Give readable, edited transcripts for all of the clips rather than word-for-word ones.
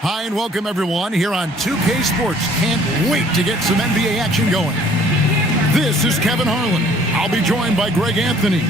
Hi and welcome everyone here on 2K Sports. Can't wait to get some NBA action going. This is Kevin Harlan. I'll be joined by Greg Anthony.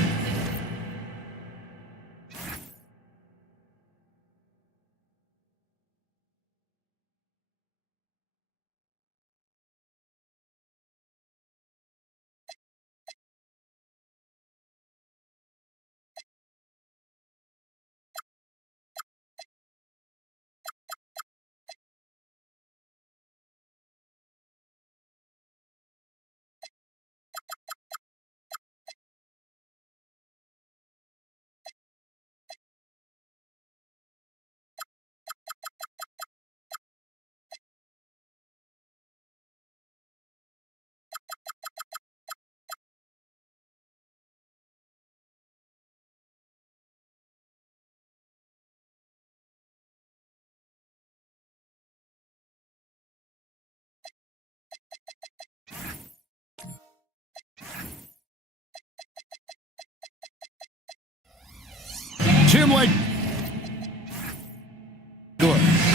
Tim Lake.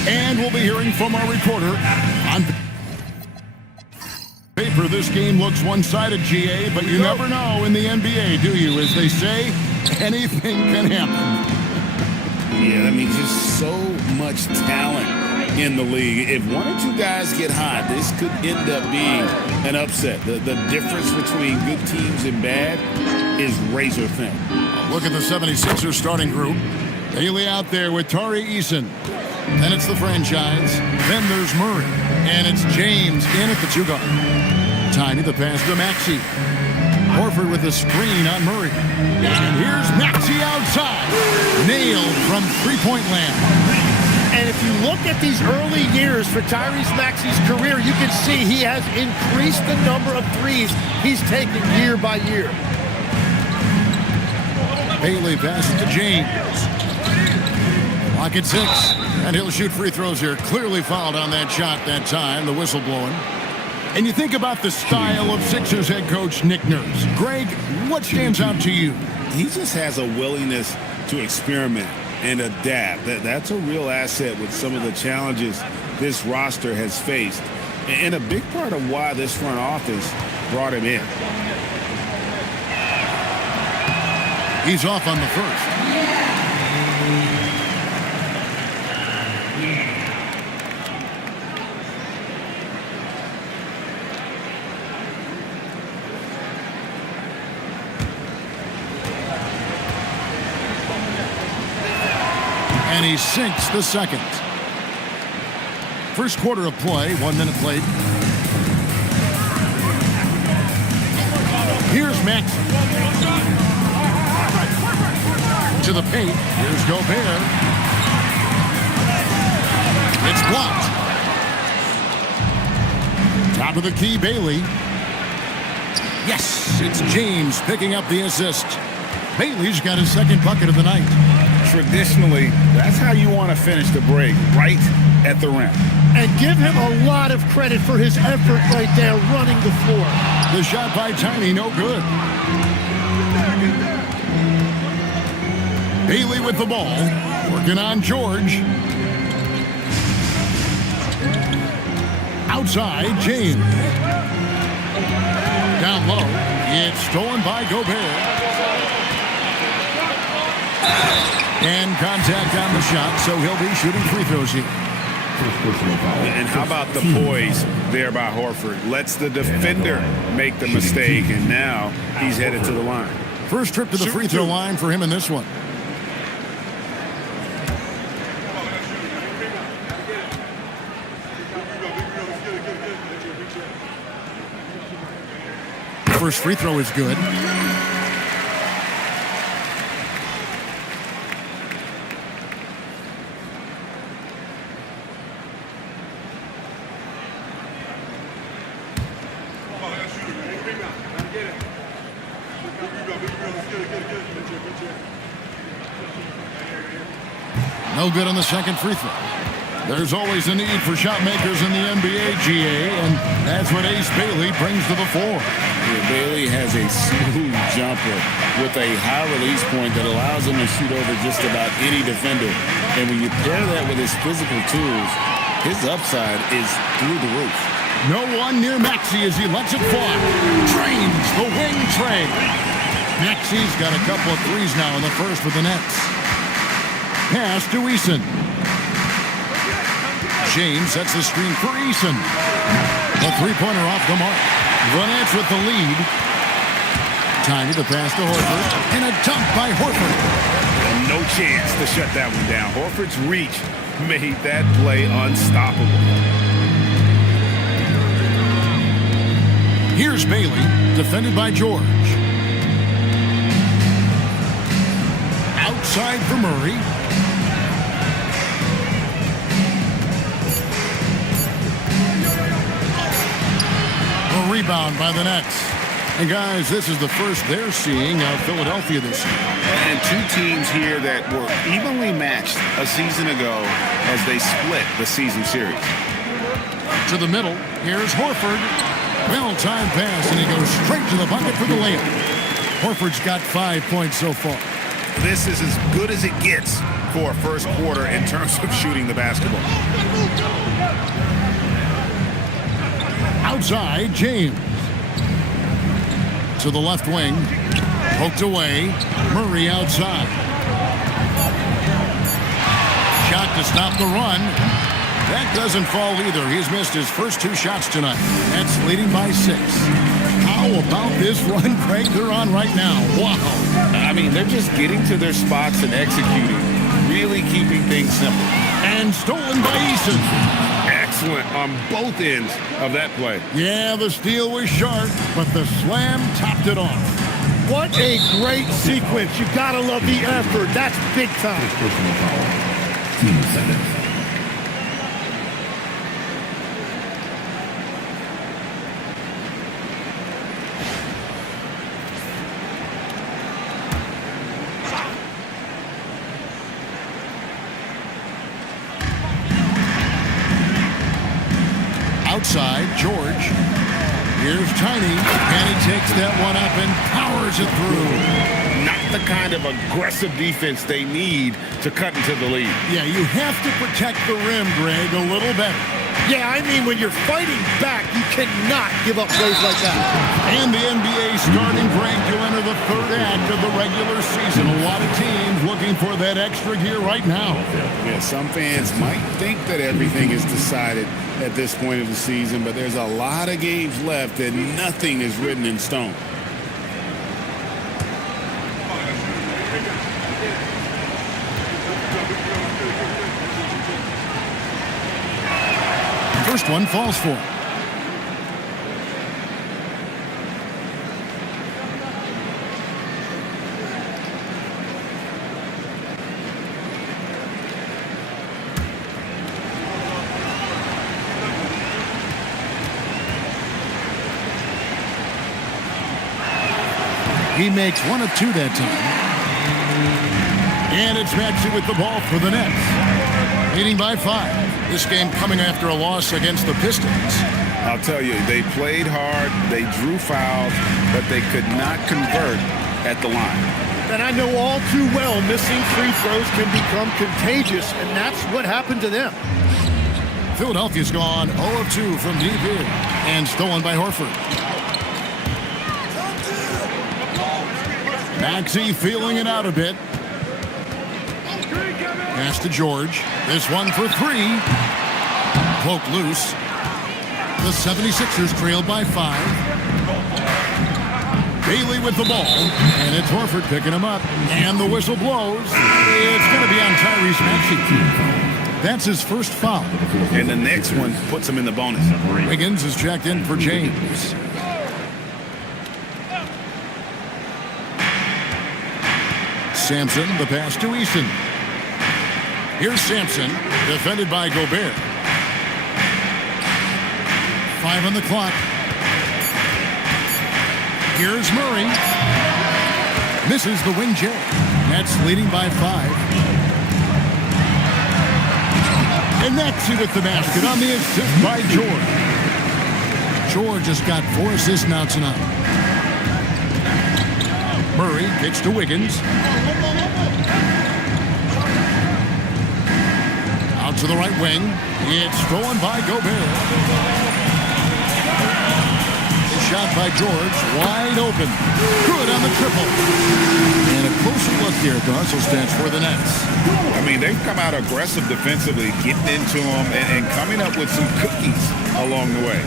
And we'll be hearing from our reporter. On paper, this game looks one-sided, GA, but you never know in the NBA, do you? As they say, anything can happen. Yeah, I mean, just so much talent in the league. If one or two guys get hot, this could end up being an upset. The difference between good teams and bad is razor thin. Look at the 76ers starting group. Bailey out there with Tari Eason. Then it's the franchise. Then there's Murray. And it's James in at the two guard. Tiny the pass to Maxey. Horford with the screen on Murray. And here's Maxey outside. Nailed from three-point land. And if you look at these early years for Tyrese Maxey's career, you can see he has increased the number of threes he's taken year by year. Bailey passes to James. Clock at 6. And he'll shoot free throws here. Clearly fouled on that shot that time. The whistle blowing. And you think about the style of Sixers head coach Nick Nurse. Greg, what stands out to you? He just has a willingness to experiment and adapt. That's a real asset with some of the challenges this roster has faced. And a big part of why this front office brought him in. He's off on the first. And he sinks the second. First quarter of play, 1 minute played. Here's Max. To the paint. Here's Gobert. It's blocked. Top of the key, Bailey. Yes, it's James picking up the assist. Bailey's got his second bucket of the night. Traditionally, that's how you want to finish the break, right at the rim. And give him a lot of credit for his effort right there running the floor. The shot by Tiny, no good. Bailey with the ball, working on George. Outside, James. Down low, it's stolen by Gobert. And contact on the shot, so he'll be shooting free throws here. And how about the poise there by Horford? Lets the defender make the mistake, and now he's headed to the line. First trip to the free throw line for him in this one. First free throw is good. No good on the second free throw. There's always a need for shot makers in the NBA, GA, and that's what Ace Bailey brings to the fore. Yeah, Bailey has a smooth jumper with a high release point that allows him to shoot over just about any defender. And when you pair that with his physical tools, his upside is through the roof. No one near Maxey as he lets it fly. Drains the wing tray. Maxey's got a couple of threes now in the first with the Nets. Pass to Eason. James sets the screen for Eason. A three-pointer off the mark. The Nets with the lead. Tiny to pass to Horford. And a dunk by Horford. No chance to shut that one down. Horford's reach made that play unstoppable. Here's Bailey, defended by George. Outside for Murray. A rebound by the Nets. And guys, this is the first they're seeing of Philadelphia this year. And two teams here that were evenly matched a season ago as they split the season series. To the middle, here's Horford. Well-timed pass, and he goes straight to the bucket for the layup. Horford's got 5 points so far. This is as good as it gets for a first quarter in terms of shooting the basketball. Outside, James. To the left wing. Poked away. Murray outside. Shot to stop the run. That doesn't fall either. He's missed his first two shots tonight. That's leading by 6. How about this run, Craig, they're on right now? Wow. I mean, they're just getting to their spots and executing. Really keeping things simple. And stolen by Eason. Excellent on both ends of that play. Yeah, the steal was sharp, but the slam topped it off. What a great sequence. You gotta love the effort. That's big time. Team seconds. Outside, George. Here's Tiny, and he takes that one up and powers it through. Not the kind of aggressive defense they need to cut into the lead. Yeah, you have to protect the rim, Greg, a little better. Yeah, I mean, when you're fighting back, you cannot give up plays like that. And the NBA starting break to enter the third act of the regular season. A lot of teams looking for that extra gear right now. Yeah, some fans might think that everything is decided at this point of the season, but there's a lot of games left and nothing is written in stone. First one falls for him. He makes 1 of 2 that time. And it's Maxey with the ball for the Nets. Leading by 5. This game coming after a loss against the Pistons. I'll tell you, they played hard, they drew fouls, but they could not convert at the line. And I know all too well missing free throws can become contagious, and that's what happened to them. Philadelphia's gone 0 of 2 from deep here and stolen by Horford. Maxey feeling it out a bit. Pass to George. This one for 3. Poke loose. The 76ers trailed by 5. Bailey with the ball. And it's Horford picking him up. And the whistle blows. It's going to be on Tyrese Maxey. That's his first foul. And the next one puts him in the bonus. Wiggins is checked in for James. Sampson, the pass to Eason. Here's Sampson, defended by Gobert. 5 on the clock. Here's Murray. Misses the wing J. Nets leading by 5. Connects it with the basket on the assist by George. George has got 4 assists now tonight. Murray kicks to Wiggins. Out to the right wing. It's stolen by Gobert. Shot by George. Wide open. Good on the triple. And a closer look here at the hustle stats for the Nets. I mean, they've come out aggressive defensively, getting into them and coming up with some cookies along the way.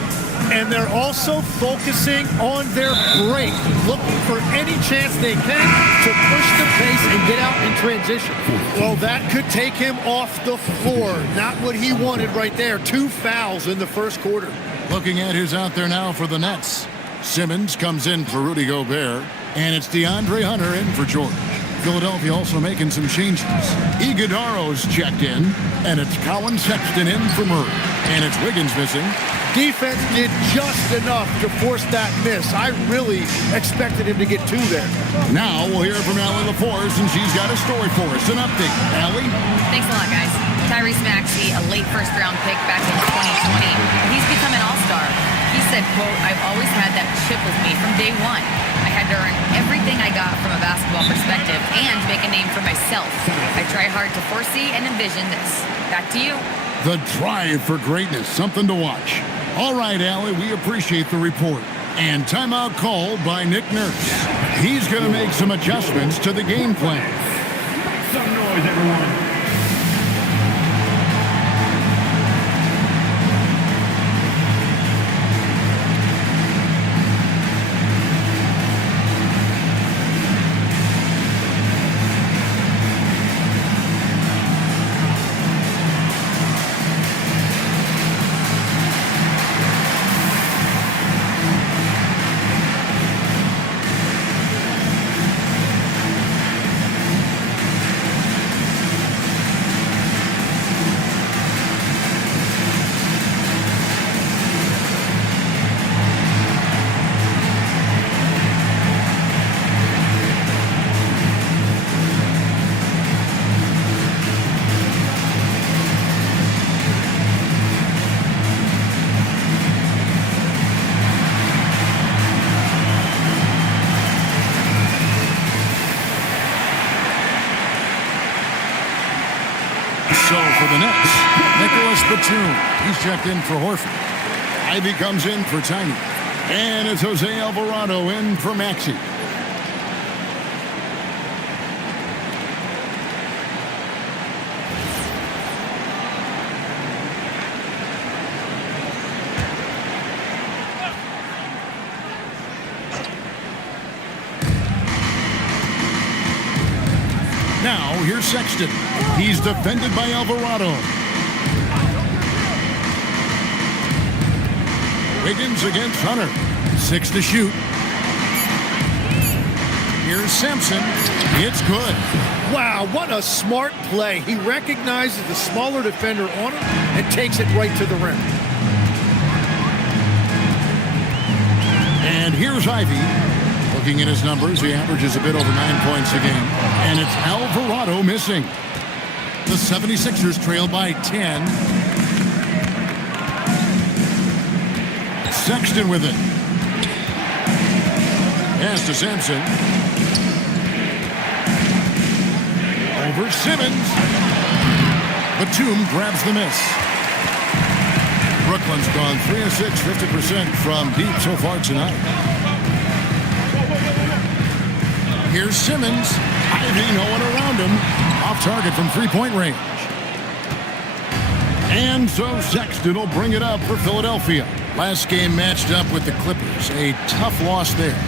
And they're also focusing on their break, looking for any chance they can to push the pace and get out in transition. Well, that could take him off the floor. Not what he wanted right there. 2 fouls in the first quarter. Looking at who's out there now for the Nets. Simmons comes in for Rudy Gobert, and it's DeAndre Hunter in for George. Philadelphia also making some changes. Iguodaro's checked in, and it's Colin Sexton in for Murray. And it's Wiggins missing. Defense did just enough to force that miss. I really expected him to get 2 there. Now we'll hear from Allie LaForce, and she's got a story for us. An update. Allie? Thanks a lot, guys. Tyrese Maxey, a late first-round pick back in 2020. He's become an all-star. He said, quote, "I've always had that chip with me from day one. I had to earn everything I got from a basketball perspective and make a name for myself. I try hard to foresee and envision this." Back to you. The drive for greatness. Something to watch. All right, Allie, we appreciate the report. And timeout called by Nick Nurse. He's going to make some adjustments to the game plan. Some noise, everyone. So for the Nets, Nicholas Batum. He's checked in for Horford. Ivy comes in for Tiny. And it's Jose Alvarado in for Maxey. Now, here's Sexton. He's defended by Alvarado. Wiggins against Hunter. 6 to shoot. Here's Sampson. It's good. Wow, what a smart play. He recognizes the smaller defender on him and takes it right to the rim. And here's Ivy. Looking at his numbers, he averages a bit over 9 points a game. And it's Alvarado missing. The 76ers trail by 10. Sexton with it. Pass to Sampson. Over Simmons. Batum grabs the miss. Brooklyn's gone 3 of 6, 50% from deep so far tonight. Here's Simmons. Ivy, no one around him. Off target from three-point range. And so Sexton will bring it up for Philadelphia. Last game matched up with the Clippers. A tough loss there.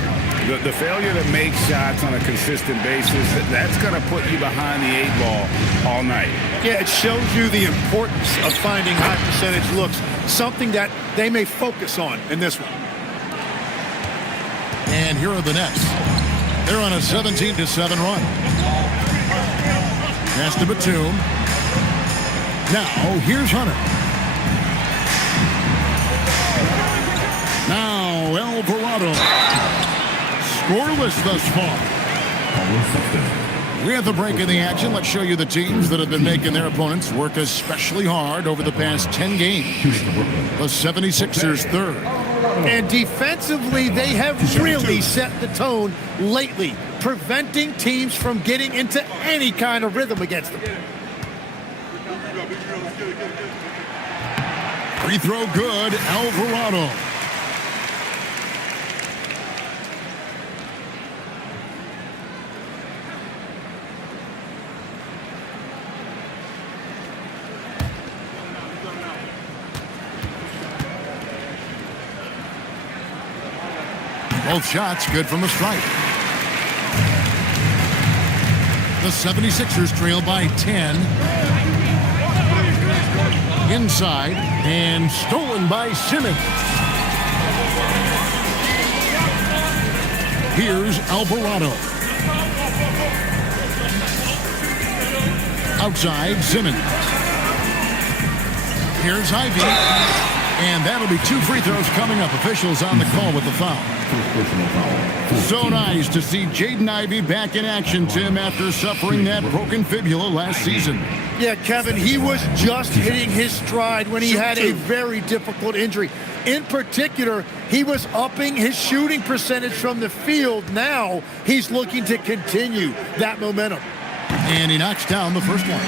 The failure to make shots on a consistent basis, that's going to put you behind the 8 ball all night. Yeah, it shows you the importance of finding high percentage looks, something that they may focus on in this one. And here are the Nets. They're on a 17-7 run. Pass to Batum. Now, here's Hunter. Now, Alvarado. Scoreless thus far. We have the break in the action. Let's show you the teams that have been making their opponents work especially hard over the past 10 games. The 76ers third. And defensively, they have really set the tone lately, preventing teams from getting into any kind of rhythm against them. Free throw good, Alvarado. Both shots good from the stripe. The 76ers trail by 10. Inside and stolen by Simmons. Here's Alvarado. Outside, Simmons. Here's Ivy. And that'll be 2 free throws coming up. Officials on the call with the foul. So nice to see Jaden Ivey back in action, Tim, after suffering that broken fibula last season. Yeah, Kevin, he was just hitting his stride when he had a very difficult injury. In particular, he was upping his shooting percentage from the field. Now he's looking to continue that momentum. And he knocks down the first one.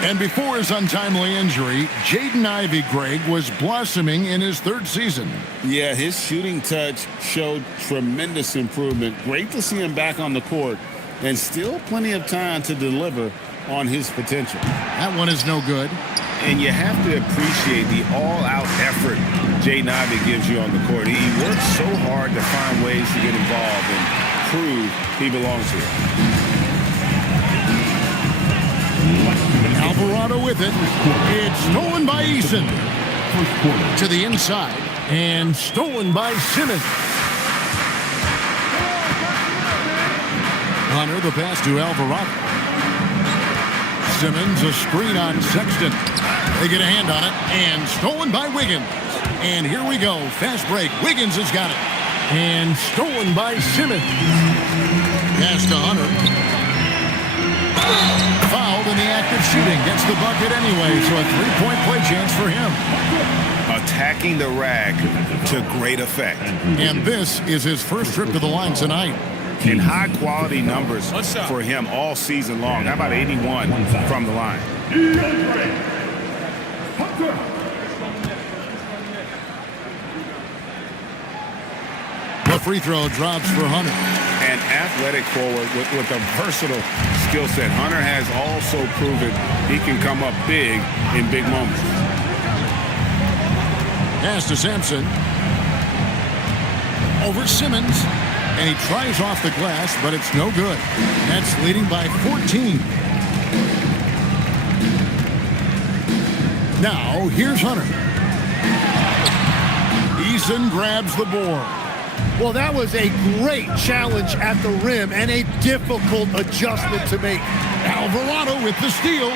And before his untimely injury, Jaden Ivey, Greg, was blossoming in his 3rd season. Yeah, his shooting touch showed tremendous improvement. Great to see him back on the court, and still plenty of time to deliver on his potential. That one is no good. And you have to appreciate the all-out effort Jaden Ivey gives you on the court. He works so hard to find ways to get involved and prove he belongs here. Alvarado with it. It's stolen by Eason. To the inside. And stolen by Simmons. Hunter the pass to Alvarado. Simmons a screen on Sexton. They get a hand on it. And stolen by Wiggins. And here we go. Fast break. Wiggins has got it. And stolen by Simmons. Pass to Hunter. Fouled in the act of shooting. Gets the bucket anyway, so a 3-point play chance for him. Attacking the rack to great effect. And this is his first trip to the line tonight. And high-quality numbers for him all season long. How about 81 from the line? The free throw drops for Hunter. An athletic forward with a versatile skill set. Hunter has also proven he can come up big in big moments. Pass to Sampson. Over Simmons. And he tries off the glass, but it's no good. That's leading by 14. Now, here's Hunter. Eason grabs the board. Well, that was a great challenge at the rim and a difficult adjustment to make. Alvarado with the steal.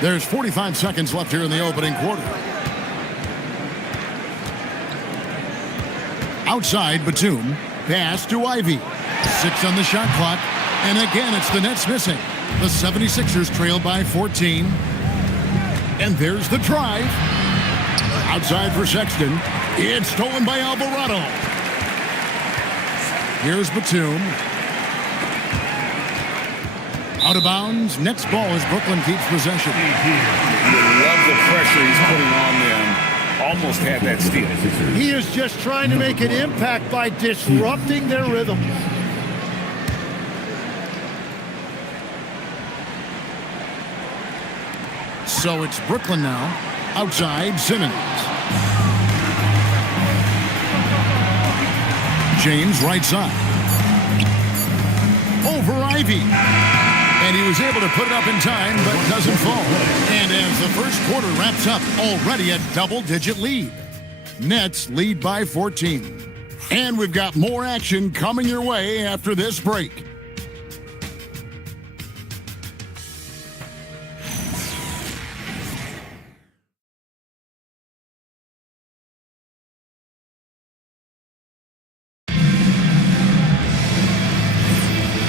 There's 45 seconds left here in the opening quarter. Outside, Batum. Pass to Ivy. 6 on the shot clock. And again, it's the Nets missing. The 76ers trail by 14. And there's the drive. Outside for Sexton. It's stolen by Alvarado. Here's Batum. Out of bounds. Next ball as Brooklyn keeps possession. You love the pressure he's putting on them. Almost had that steal. He is just trying to make an impact by disrupting their rhythm. So it's Brooklyn now. Outside, Simmons. James right side. Over Ivy. And he was able to put it up in time, but doesn't fall. And as the first quarter wraps up, already a double-digit lead. Nets lead by 14. And we've got more action coming your way after this break.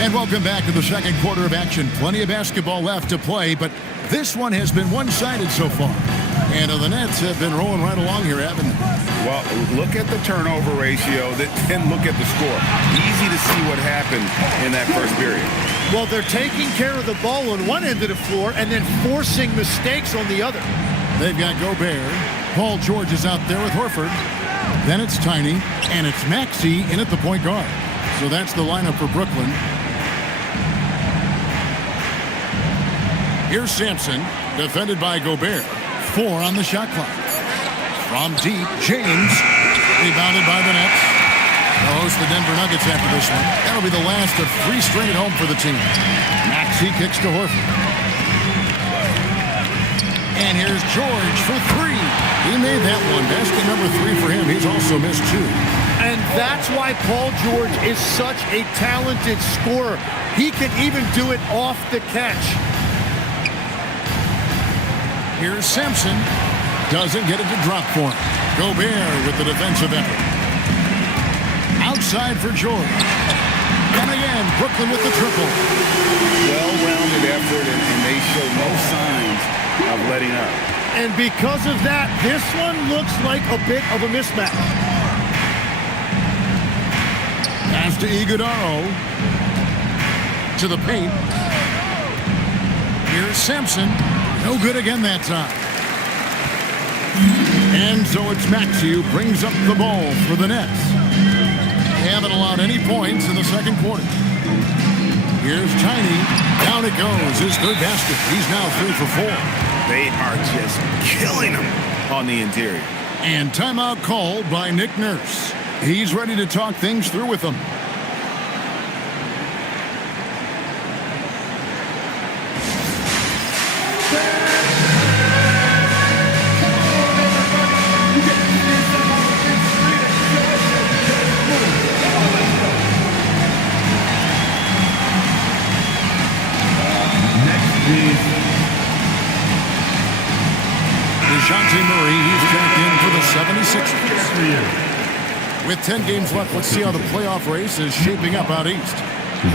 And welcome back to the second quarter of action. Plenty of basketball left to play, but this one has been one-sided so far. And the Nets have been rolling right along here, haven't they? Well, look at the turnover ratio, then look at the score. Easy to see what happened in that first period. Well, they're taking care of the ball on one end of the floor and then forcing mistakes on the other. They've got Gobert. Paul George is out there with Horford. Then it's Tiny, and it's Maxey in at the point guard. So that's the lineup for Brooklyn. Here's Sampson, defended by Gobert. 4 on the shot clock. From deep, James, rebounded by the Nets. They'll host the Denver Nuggets after this one. That'll be the last of 3 straight at home for the team. Maxey kicks to Horford. And here's George for 3. He made that one. Basket number 3 for him. He's also missed 2. And that's why Paul George is such a talented scorer. He can even do it off the catch. Here's Sampson. Doesn't get it to drop for him. Gobert with the defensive effort. Outside for George. And again, Brooklyn with the triple. Well-rounded effort, and they show no signs of letting up. And because of that, this one looks like a bit of a mismatch. Pass to Iguodaro. To the paint. Here's Sampson. No good again that time. And so it's Maxey who brings up the ball for the Nets. They haven't allowed any points in the second quarter. Here's Tiny. Down it goes. His third basket. He's now 3 for 4. They are just killing them on the interior. And timeout called by Nick Nurse. He's ready to talk things through with them. He's checked in for the 76ers. With 10 games left, let's see how the playoff race is shaping up out east.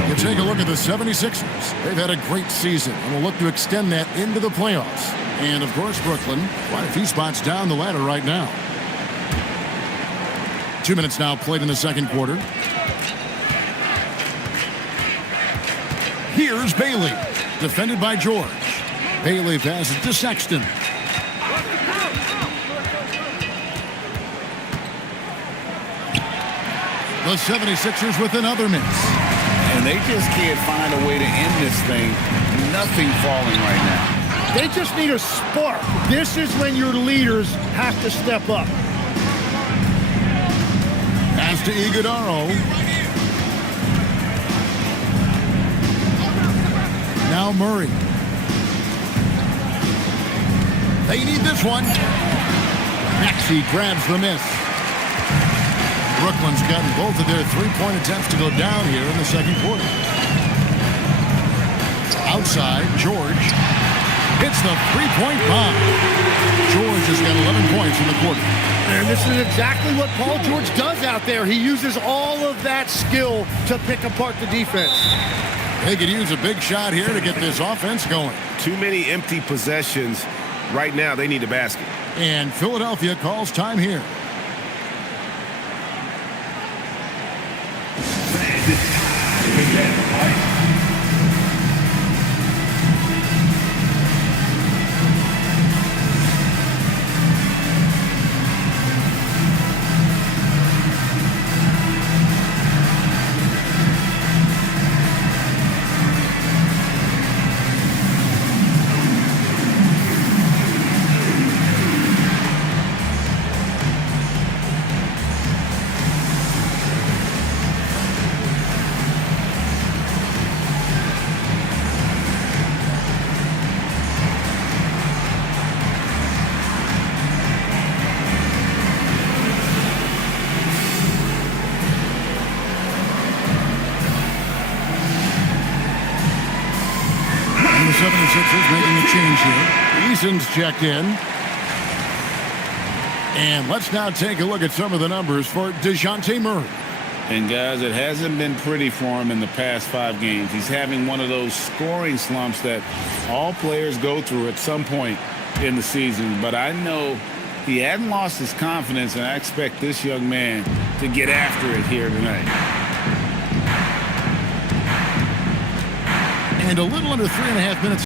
You take a look at the 76ers. They've had a great season and will look to extend that into the playoffs. And, of course, Brooklyn, quite a few spots down the ladder right now. 2 minutes now played in the second quarter. Here's Bailey, defended by George. Bailey passes to Sexton. The 76ers with another miss. And they just can't find a way to end this thing. Nothing falling right now. They just need a spark. This is when your leaders have to step up. Pass to Iguodaro. Now Murray. They need this one. Maxey grabs the miss. Brooklyn's gotten both of their three-point attempts to go down here in the second quarter. Outside, George hits the three-point bomb. George has got 11 points in the quarter. And this is exactly what Paul George does out there. He uses all of that skill to pick apart the defense. They could use a big shot here to get this offense going. Too many empty possessions. Right now, they need a basket. And Philadelphia calls time here. The 76ers making a change here. Eason's checked in. And let's now take a look at some of the numbers for DeJounte Murray. And, guys, it hasn't been pretty for him in the past 5 games. He's having one of those scoring slumps that all players go through at some point in the season. But I know he hadn't lost his confidence, and I expect this young man to get after it here tonight. And a little under 3.5 minutes.